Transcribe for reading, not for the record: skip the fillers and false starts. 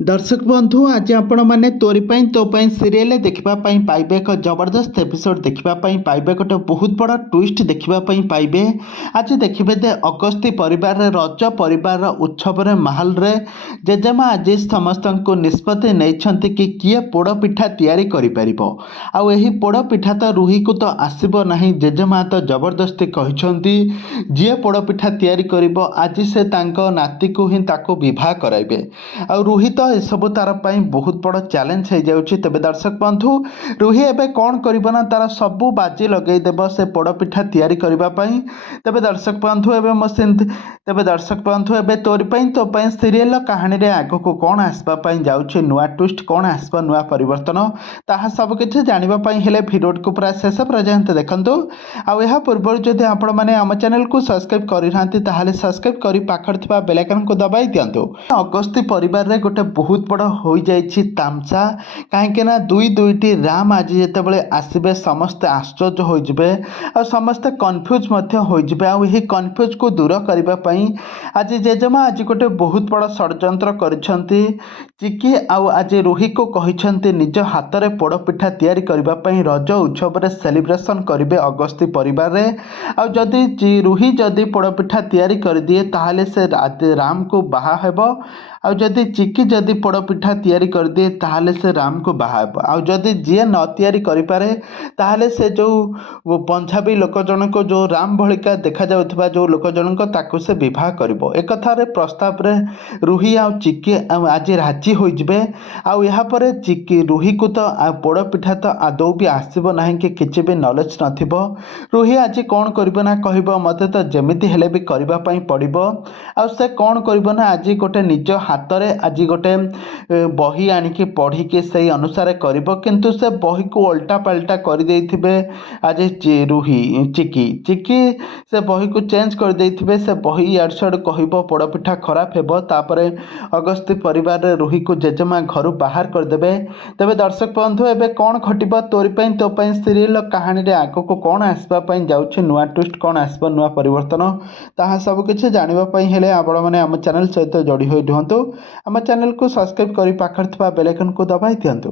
दर्शक बंधु आज आपण मैंने तोरी तो सीरियल देखा पाइबे एक जबरदस्त एपिसोड देखा पाइबे गोटे बहुत बड़ा ट्विस्ट देखा पाइबे। आज देखिए दे अगस्ती परिवार रज परिवार उत्सव माहौल रे जेजेमा आज समस्त को निष्पत्ति नहीं कि किए पोड़ पिठा तैयारी करी पोड़ पिठा तो रुही को तो आसब ना जेजेमा तो जबरदस्ती कहते जी पोड़ पिठा तैयारी करिबो आज से तांको नाती को ही ताको विवाह कराइबे आ रुही तो एसबू तार बहुत बड़ चैलेंज हो जाऊँगी। तेज दर्शक बंधु रुही एवं कौन करना तार सबू बाजी लगेदेव से पोड़पिठा तैयारी करने। तेज दर्शक बंधु एवं तेज दर्शक बंधु एवं तोरी तो सीरियल कहानी रे आग को कौन आसवाई जाऊँगी नुआ ट्विस्ट कौन आसवा नुआ परिवर्तन ताहा सबकि जानापी हेले भिडियो को पूरा शेष पर्यंत देखूँ। आ पूर्व जदि आपण मैंने आम चैनल को सब्सक्राइब करना सब्सक्राइब कर पाखर बेल आइकन को दबाई दिंतु। अगस्ती परिवार रे गोटे बहुत बड़ हो जाइए तामसा कहीं दुई दुईटी राम आज जिते आसबे समस्ते आश्चर्य होइजिबे और समस्ते कन्फ्यूज होइजिबे। आ कन्फ्यूज को दूर करने आज जेजेमा आज गोटे बहुत बड़ षड्यंत्र करिसेंती। चिकी आज रुही को कहिसेंती निज हाथ में पोड़पिठा तैयारी करने रज उत्सव रे सेलिब्रेशन करेंगे अगस्ती परिवार रे। आ जदि रुही जदि पोड़पिठा तैयारी कर दिए ताहले से राम को बाहा हेबो आ जदि चिकी जदि पोड़पिठा तैयारी कर दिए ताहले से राम को बाहाब आ जदि जी न तैयारी करें ताहले से जो पंजाबी लोक जनक जो राम भलिका देखा जाउथबा जो लोक जनक ताकू से विवाह करिवो। एक कथार प्रस्ताव रे रुही आ चिकी आज राजी होइजबे। आ या पर चिकी रुही को तो पोड़पिठा तो आदौ भी आसब ना कि किसी भी नॉलेज नथिबो। रुही आज कौन करिवो ना कहबो मते तो जेमिति हेले भी करबा पई पड़िबो। आ से कौन करिवो ना आज गोटे निज हाथ में आज गोटे बही आनिकी पढ़ी से अनुसार करिवो किंतु से बही को उल्टा पाल्टा कर देइथिबे। आज रुही चिकी से बही को चेंज कर देइथिबे से बही यार साइड कहबो पोड़पिठा खराब हेबो तापरे अगस्ती परिवार रे रुही को जेजेमा घर बाहर करदेबे। तेबे दर्शक बंधु एबे कौन घटिबो तोरी तो सीरियल कहानी रे आगो को कौन आसबा पई जाउछि नुआ ट्विस्ट कौन आसबा नुआ परिवर्तन ताहा सब किछि जानिबा पई हेले आपण माने हम चैनल सहित जोड़ी होई रहंतु। आम चैनल को सब्सक्राइब कर पाखर बेल आइकन को दबाई दिंतु।